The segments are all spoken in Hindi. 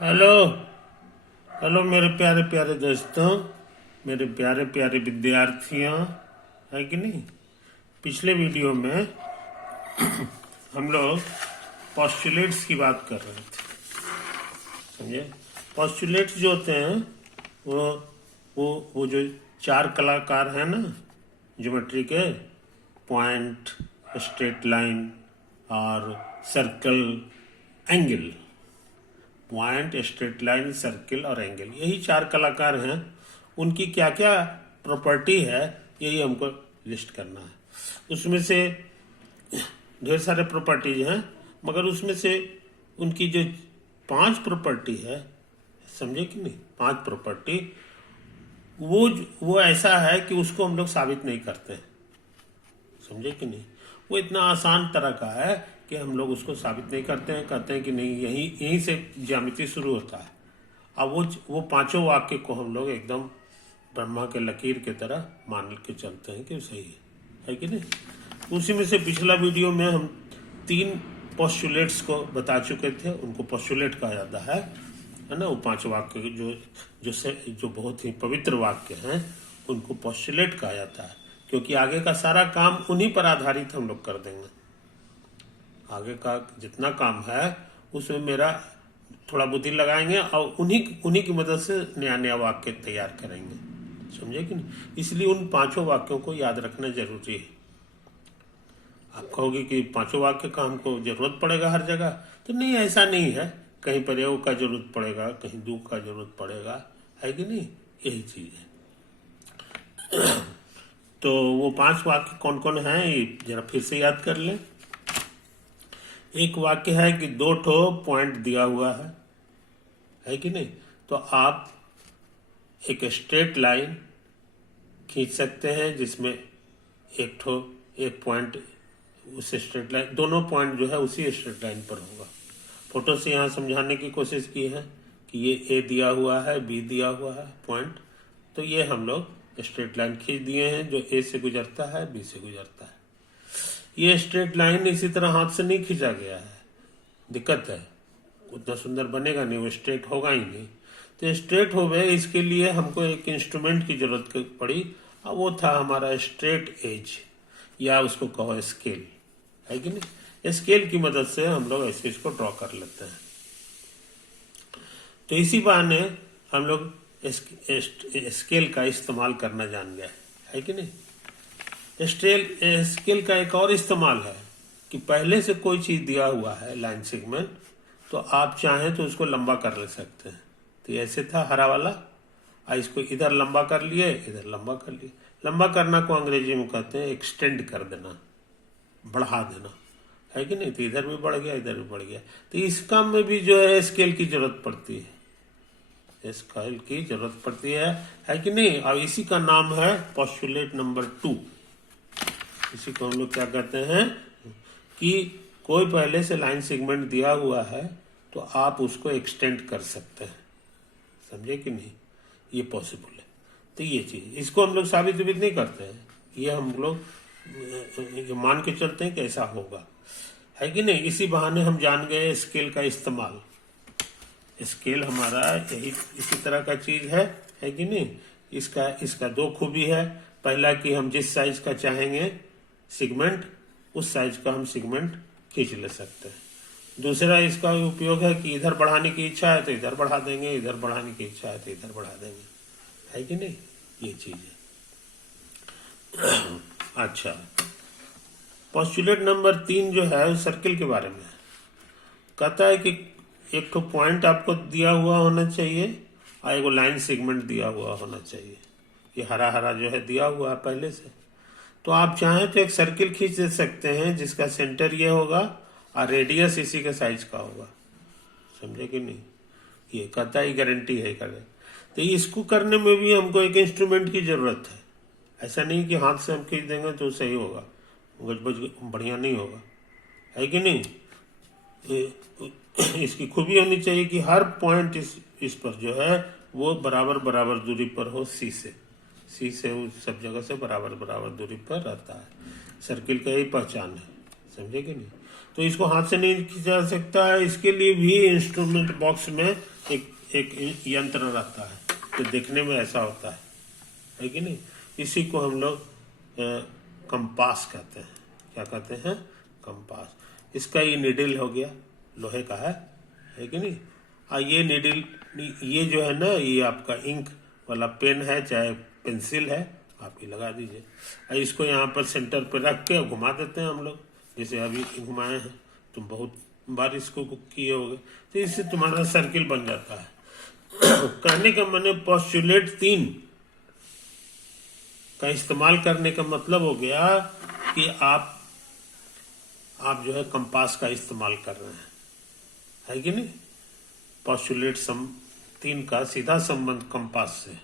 हेलो। हेलो मेरे प्यारे प्यारे दोस्तों, मेरे प्यारे प्यारे विद्यार्थियों, है कि नहीं। पिछले वीडियो में हम लोग पॉस्टुलेट्स की बात कर रहे थे, समझे। पॉस्टुलेट्स जो होते हैं वो वो जो चार कलाकार हैं ना ज्योमेट्री के, पॉइंट, स्ट्रेट लाइन और circle, angle. Point, straight line, circle और एंगल, यही चार कलाकार हैं। उनकी क्या क्या प्रॉपर्टी है, यही हमको लिस्ट करना है। उसमें से ढेर सारे प्रॉपर्टीज हैं, मगर उसमें से उनकी जो पांच प्रॉपर्टी है, समझे कि नहीं, पांच प्रॉपर्टी वो ऐसा है कि उसको हम लोग साबित नहीं करते हैं, समझे कि नहीं। वो इतना आसान तरह का है कि हम लोग उसको साबित नहीं करते हैं, कहते हैं कि नहीं यहीं यहीं से ज्यामिति शुरू होता है। अब वो पांचों वाक्य को हम लोग एकदम ब्रह्मा के लकीर की तरह मान के चलते हैं कि सही है कि नहीं। उसी में से पिछला वीडियो में हम तीन पोस्टुलेट्स को बता चुके थे, उनको पोस्टुलेट कहा जाता है ना। वो पांच वाक्य जो बहुत ही पवित्र वाक्य हैं, उनको पोस्टुलेट कहा जाता है, क्योंकि आगे का सारा काम उन्हीं पर आधारित हम लोग कर देंगे। आगे का जितना काम है उसमें मेरा थोड़ा बुद्धि लगाएंगे और उन्हीं की मदद से नया नया वाक्य तैयार करेंगे, समझे कि नहीं। इसलिए उन पांचों वाक्यों को याद रखना जरूरी है। आप कहोगे कि पांचों वाक्य का हमको जरूरत पड़ेगा हर जगह, तो नहीं, ऐसा नहीं है। कहीं प्रयोग का जरूरत पड़ेगा, कहीं दुख का जरूरत पड़ेगा, है कि नहीं, यही चीज है। तो वो पांच वाक्य कौन कौन है, जरा फिर से याद कर लें। एक वाक्य है कि दो ठो पॉइंट दिया हुआ है कि नहीं। तो आप एक स्ट्रेट लाइन खींच सकते हैं जिसमें एक पॉइंट, उस स्ट्रेट लाइन, दोनों पॉइंट जो है उसी स्ट्रेट लाइन पर होगा। फोटो से यहाँ समझाने की कोशिश की है कि ये ए दिया हुआ है, बी दिया हुआ है पॉइंट, तो ये हम लोग स्ट्रेट लाइन खींच दिए हैं जो ए से गुजरता है, बी से गुजरता है। ये स्ट्रेट लाइन इसी तरह हाथ से नहीं खींचा गया है, दिक्कत है, उतना सुंदर बनेगा नहीं, वो स्ट्रेट होगा ही नहीं। तो स्ट्रेट हो गए, इसके लिए हमको एक इंस्ट्रूमेंट की जरूरत पड़ी, और वो था हमारा स्ट्रेट एज, या उसको कहो स्केल, है कि नहीं। स्केल की मदद से हम लोग ऐसे इसको ड्रॉ कर लेते हैं। तो इसी बहाने हम लोग स्केल का इस्तेमाल करना जान गए, है कि नहीं। स्केल का एक और इस्तेमाल है कि पहले से कोई चीज दिया हुआ है लाइन सेगमेंट, तो आप चाहें तो उसको लंबा कर ले सकते हैं। तो ऐसे था हरा वाला, इसको इधर लंबा कर लिए, इधर लंबा कर लिए। लंबा करना को अंग्रेजी में कहते हैं एक्सटेंड कर देना, बढ़ा देना, है कि नहीं। तो इधर भी बढ़ गया, इधर भी बढ़ गया। तो इस काम में भी जो है स्केल की जरूरत पड़ती है, स्केल की जरूरत पड़ती है कि नहीं। अब इसी का नाम है पोस्टुलेट नंबर 2। इसी को हम लोग क्या कहते हैं कि कोई पहले से लाइन सेगमेंट दिया हुआ है तो आप उसको एक्सटेंड कर सकते हैं, समझे कि नहीं, ये पॉसिबल है। तो ये चीज, इसको हम लोग साबित नहीं करते हैं, ये हम लोग मान के चलते हैं कि ऐसा होगा, है कि नहीं। इसी बहाने हम जान गए स्केल का इस्तेमाल। स्केल हमारा यही इसी तरह का चीज है कि नहीं। इसका दो खूबी है। पहला कि हम जिस साइज का चाहेंगे सेगमेंट, उस साइज का हम सेगमेंट खींच ले सकते हैं। दूसरा इसका उपयोग है कि इधर बढ़ाने की इच्छा है तो इधर बढ़ा देंगे, इधर बढ़ाने की इच्छा है तो इधर बढ़ा देंगे, है कि नहीं, ये चीज है। अच्छा, पोस्टुलेट नंबर 3 जो है वो सर्किल के बारे में है। कहता है कि एक तो पॉइंट आपको दिया हुआ होना चाहिए और एक लाइन सेगमेंट दिया हुआ होना चाहिए। ये हरा हरा जो है दिया हुआ है पहले से। तो आप चाहें तो एक सर्किल खींच दे सकते हैं जिसका सेंटर ये होगा और रेडियस इसी के साइज का होगा, समझे कि नहीं। ये कहता है, गारंटी है करे। तो इसको करने में भी हमको एक इंस्ट्रूमेंट की जरूरत है। ऐसा नहीं कि हाथ से हम खींच देंगे तो सही होगा, बढ़िया नहीं होगा, है कि नहीं। इसकी खूबी होनी चाहिए कि हर पॉइंट इस पर जो है वो बराबर बराबर दूरी पर हो, सी से वो सब जगह से बराबर बराबर दूरी पर रहता है। सर्किल का यही पहचान है, समझे कि नहीं। तो इसको हाथ से नहीं खींचा जा सकता है, इसके लिए भी इंस्ट्रूमेंट बॉक्स में एक यंत्र रहता है, तो देखने में ऐसा होता है कि नहीं। इसी को हम लोग कंपास कहते हैं। क्या कहते हैं? कंपास। इसका ये निडल हो गया, लोहे का है कि नहीं। ये निडल, ये जो है ना, ये आपका इंक वाला पेन है चाहे पेंसिल है, आप ही लगा दीजिए। इसको यहाँ पर सेंटर पर रख के घुमा देते हैं हम लोग, जैसे अभी घुमाए हैं। तुम बहुत बार इसको किए होगे, तो इससे तुम्हारा सर्किल बन जाता है। कहने का मैंने पोस्टुलेट 3 का इस्तेमाल करने का मतलब हो गया कि आप जो है कंपास का इस्तेमाल कर रहे हैं, है कि नहीं। पोस्टुलेट 3 का सीधा संबंध कंपास से,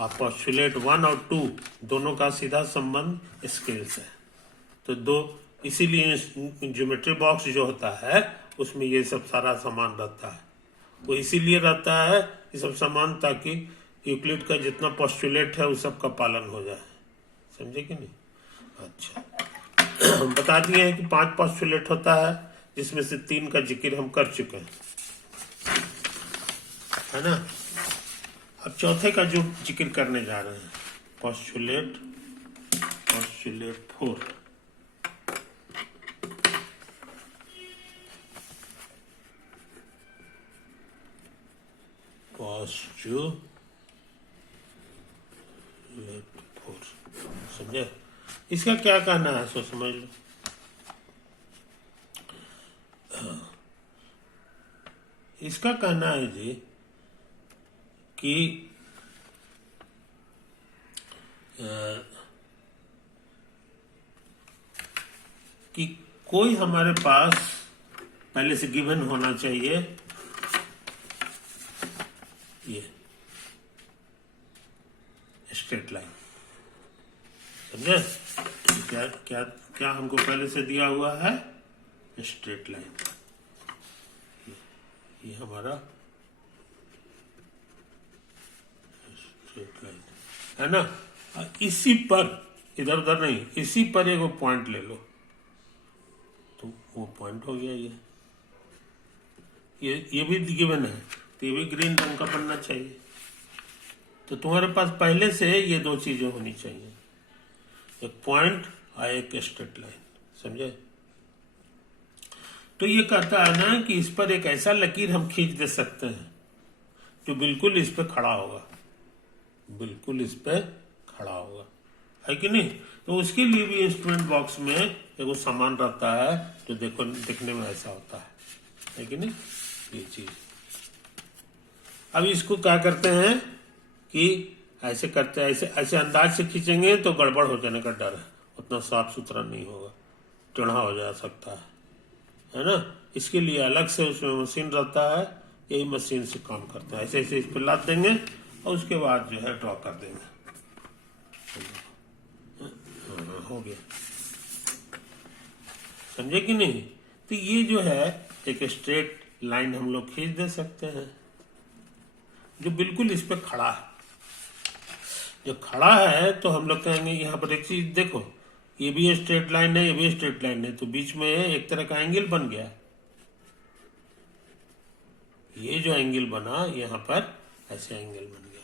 और पोस्टुलेट 1 और 2 दोनों का सीधा संबंध स्केल से। तो दो, इसीलिए ज्योमेट्री बॉक्स जो होता है उसमें ये सब सारा सामान रहता है। वो इसीलिए रहता है ये सब सामान, ताकि यूक्लिड का जितना पोस्टुलेट है उस सब का पालन हो जाए। समझे कि नहीं? अच्छा, हम बता दिए हैं कि 5 पोस्टुलेट होता है, जिसमें से 3 का जिक्र हम कर चुके हैं, है ना। अब चौथे का जो जिक्र करने जा रहे हैं, पोस्टुलेट 4। पोस्टुलेट 4, समझे? इसका क्या कहना है सो समझ लो। इसका कहना है जी कि कोई हमारे पास पहले से गिवन होना चाहिए, ये स्ट्रेट लाइन। समझे? क्या क्या क्या हमको पहले से दिया हुआ है? Straight line. ये हमारा स्ट्रेट लाइन है ना। इसी पर, इधर उधर नहीं, इसी पर एक पॉइंट ले लो, तो वो पॉइंट हो गया। ये भी गिवन है, तो ये भी ग्रीन रंग का बनना चाहिए। तो तुम्हारे पास पहले से ये 2 चीजें होनी चाहिए, एक पॉइंट और एक स्ट्रेट लाइन। समझे? तो ये कहता है ना कि इस पर एक ऐसा लकीर हम खींच दे सकते हैं जो बिल्कुल इस पे खड़ा होगा, बिल्कुल इस पे खड़ा होगा, है कि नहीं। तो उसके लिए भी इंस्ट्रूमेंट बॉक्स में एक सामान रहता है जो देखने में ऐसा होता है कि नहीं, ये चीज। अब इसको क्या करते हैं कि ऐसे करते हैं, ऐसे अंदाज से खींचेंगे तो गड़बड़ हो जाने का डर है, उतना साफ सुथरा नहीं होगा, टेढ़ा हो जा सकता है ना। इसके लिए अलग से उसमें मशीन रहता है, यही मशीन से काम करता है। ऐसे इस पर लाद देंगे और उसके बाद जो है ड्रॉ कर देंगे। हो गया, समझे कि नहीं। तो ये जो है एक स्ट्रेट लाइन हम लोग खींच दे सकते हैं जो बिल्कुल इस पे खड़ा है। जो खड़ा है तो हम लोग कहेंगे यहाँ पर एक चीज देखो, ये भी स्ट्रेट लाइन है, ये भी स्ट्रेट लाइन है, तो बीच में एक तरह का एंगल बन गया। ये जो एंगल बना यहाँ पर ऐसे एंगल बन गया,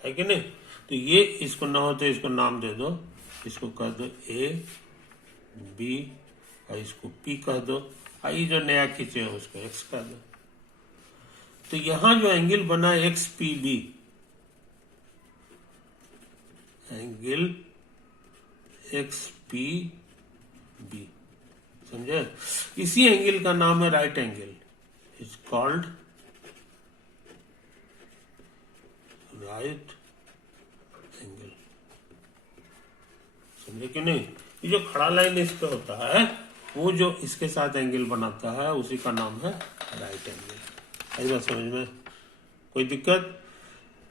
है कि नहीं। तो ये इसको ना हो तो इसको नाम दे दो, इसको कह दो ए बी और इसको पी कह दो, और ये जो नया खींचे है उसको एक्स कह दो। तो यहां जो एंगल बना x p b, angle x p b, समझे। इसी एंगल का नाम है right angle, is called right angle. समझे कि नहीं। ये जो खड़ा लाइन इस पे होता है, वो जो इसके साथ एंगल बनाता है उसी का नाम है राइट एंगल। ऐसा समझ में कोई दिक्कत?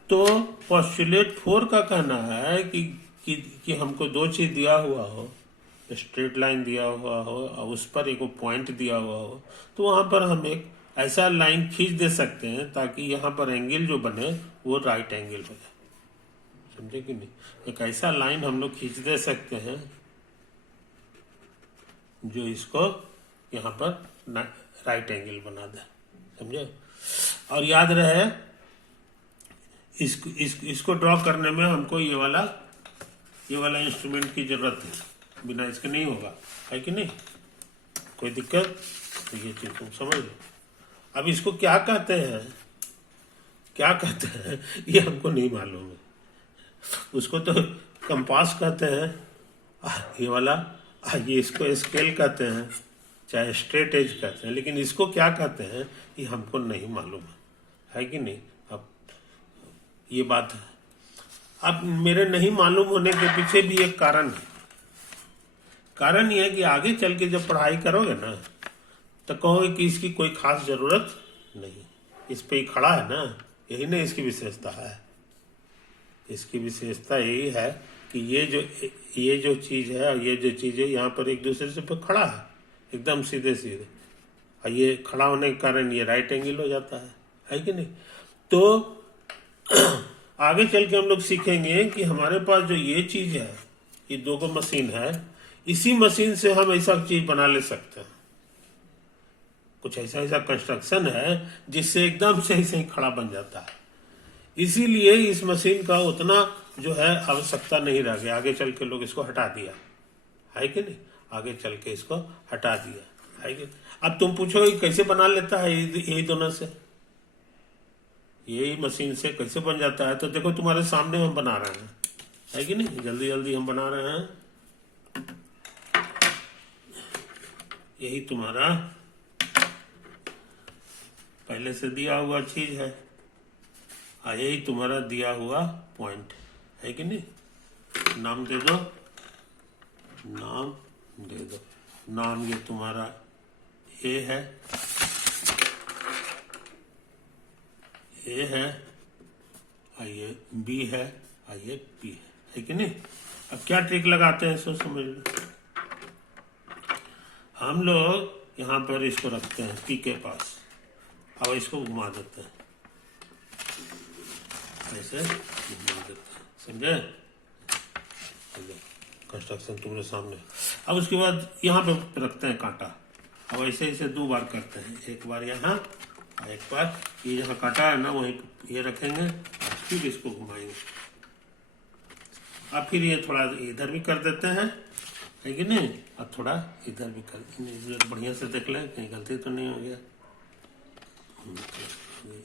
तो पोस्टुलेट 4 का कहना है कि हमको 2 चीज दिया हुआ हो, स्ट्रेट लाइन दिया हुआ हो और उस पर एक पॉइंट दिया हुआ हो, तो वहां पर हम एक ऐसा लाइन खींच दे सकते हैं ताकि यहाँ पर एंगल जो बने वो राइट एंगल हो जाए। समझे कि नहीं। एक ऐसा लाइन हम लोग खींच दे सकते हैं जो इसको यहाँ पर राइट एंगल बना दे। समझे। और याद रहे इसको ड्रॉ करने में हमको ये वाला इंस्ट्रूमेंट की जरूरत है, बिना इसके नहीं होगा, है कि नहीं? कोई दिक्कत? तो ये चीज तुम समझ लो। अब इसको क्या कहते हैं ये हमको नहीं मालूम है। उसको तो कंपास कहते हैं, ये वाला, ये इसको स्केल कहते हैं, चाहे स्ट्रेट एज कहते हैं, लेकिन इसको क्या कहते हैं ये हमको नहीं मालूम है कि नहीं? अब ये बात है। अब मेरे नहीं मालूम होने के पीछे भी एक कारण है। कारण यह है कि आगे चल के जब पढ़ाई करोगे ना तो कहोगे कि इसकी कोई खास जरूरत नहीं, इस पे ही खड़ा है ना, यही ना इसकी विशेषता है। इसकी विशेषता यही है कि ये जो चीज है और ये जो चीज है यहाँ पर एक दूसरे से पे खड़ा है, एकदम सीधे सीधे, और ये खड़ा होने के कारण ये राइट एंगल हो जाता है कि नहीं? तो आगे चल के हम लोग सीखेंगे कि हमारे पास जो ये चीज है, ये दो गो मशीन है, इसी मशीन से हम ऐसा चीज बना ले सकते हैं। कुछ ऐसा कंस्ट्रक्शन है जिससे एकदम सही खड़ा बन जाता है। इसीलिए इस मशीन का उतना जो है आवश्यकता नहीं रह गया। आगे चल के लोग इसको हटा दिया, है कि नहीं? आगे चल के इसको हटा दिया, है कि? अब तुम पूछोगे कैसे बना लेता है यही दोनों से, यही मशीन से कैसे बन जाता है? तो देखो तुम्हारे सामने हम बना रहे हैं, है कि नहीं? जल्दी जल्दी हम बना रहे हैं। यही तुम्हारा पहले से दिया हुआ चीज है, यही तुम्हारा दिया हुआ पॉइंट है कि नहीं? नाम दे दो, नाम ये तुम्हारा ए है, ये बी है, ये पी है कि नहीं? अब क्या ट्रिक लगाते हैं सो समझ लो। हम लोग यहाँ पर इसको रखते हैं पी के पास, अब इसको घुमा देते हैं, ऐसे घुमा देते हैं, समझे? कंस्ट्रक्शन तुम्हारे सामने। अब उसके बाद यहाँ पे रखते हैं कांटा। अब ऐसे 2 बार करते हैं, एक बार यहाँ और एक बार ये जहाँ कांटा है ना वहीं ये रखेंगे और फिर इसको घुमाएंगे। अब फिर ये थोड़ा इधर भी कर देते हैं, है कि नहीं? अब थोड़ा इधर भी कर देंगे, बढ़िया से देख लें कहीं गलती तो नहीं हो गया।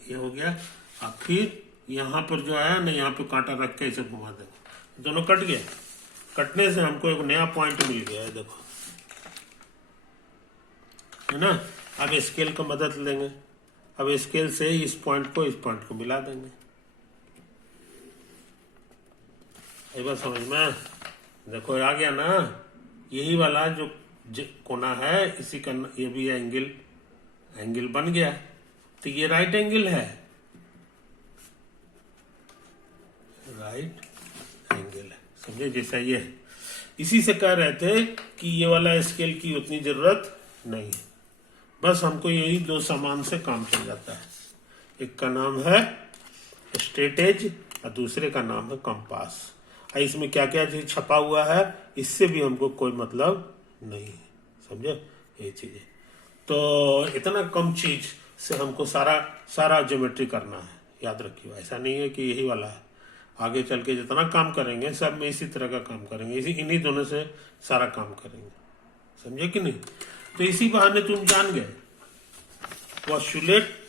ये हो गया। अब फिर यहाँ पर जो आया ना, यहाँ पे कांटा रख के इसे घुमा देंगे, दोनों कट गए। कटने से हमको एक नया पॉइंट मिल गया है, देखो, है ना? अब स्केल का मदद लेंगे, अब स्केल से इस पॉइंट को मिला देंगे। एक बार समझ में देखो आ गया ना? यही वाला जो कोना है इसी का ये भी एंगल बन गया, तो ये राइट एंगल है, राइट एंगल है, समझे? जैसा ये है। इसी से कह रहे थे कि ये वाला स्केल की उतनी जरूरत नहीं है, बस हमको यही 2 सामान से काम चल जाता है। एक का नाम है स्ट्रेट एज और दूसरे का नाम है कंपास। इसमें क्या क्या चीज छपा हुआ है इससे भी हमको कोई मतलब नहीं है, समझे? ये चीज है। तो इतना कम चीज से हमको सारा ज्योमेट्री करना है, याद रखिए। ऐसा नहीं है कि यही वाला है, आगे चल के जितना काम करेंगे सब में इसी तरह का काम करेंगे, इन्हीं दोनों से सारा काम करेंगे, समझे कि नहीं? तो इसी बहाने तुम जान गए पोस्टुलेट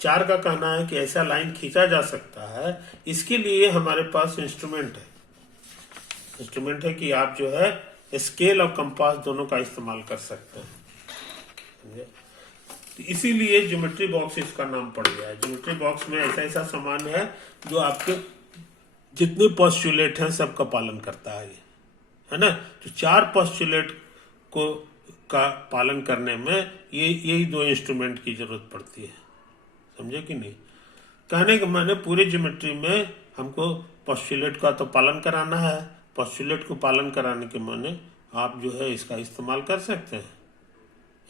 4 का कहना है कि ऐसा लाइन खींचा जा सकता है। इसके लिए हमारे पास इंस्ट्रूमेंट है कि आप जो है स्केल और कंपास दोनों का इस्तेमाल कर सकते हैं, समझे? तो इसीलिए ज्योमेट्री बॉक्स इसका नाम पड़ गया है। ज्योमेट्री बॉक्स में ऐसा सामान है जो आपके जितने पोस्टुलेट हैं सबका पालन करता है, है ना? तो 4 पोस्टुलेट का पालन करने में यही 2 इंस्ट्रूमेंट की जरूरत पड़ती है, समझे कि नहीं? कहने के माने पूरे ज्योमेट्री में हमको पोस्टुलेट का तो पालन कराना है। पोस्टुलेट को पालन कराने के माने आप जो है इसका इस्तेमाल कर सकते हैं।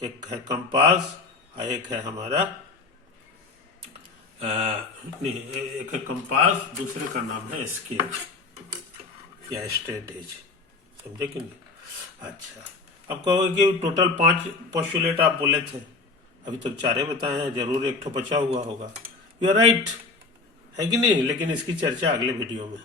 एक है कंपास और एक है हमारा एक है कंपास, दूसरे का नाम है स्केल या स्ट्रेट एज, समझे कि नहीं? अच्छा, अब कहोगे कि टोटल 5 पोस्टुलेट आप बोले थे, अभी तक 4 बताए हैं, जरूर एक ठो बचा हुआ होगा। यू आर राइट, है कि नहीं? लेकिन इसकी चर्चा अगले वीडियो में।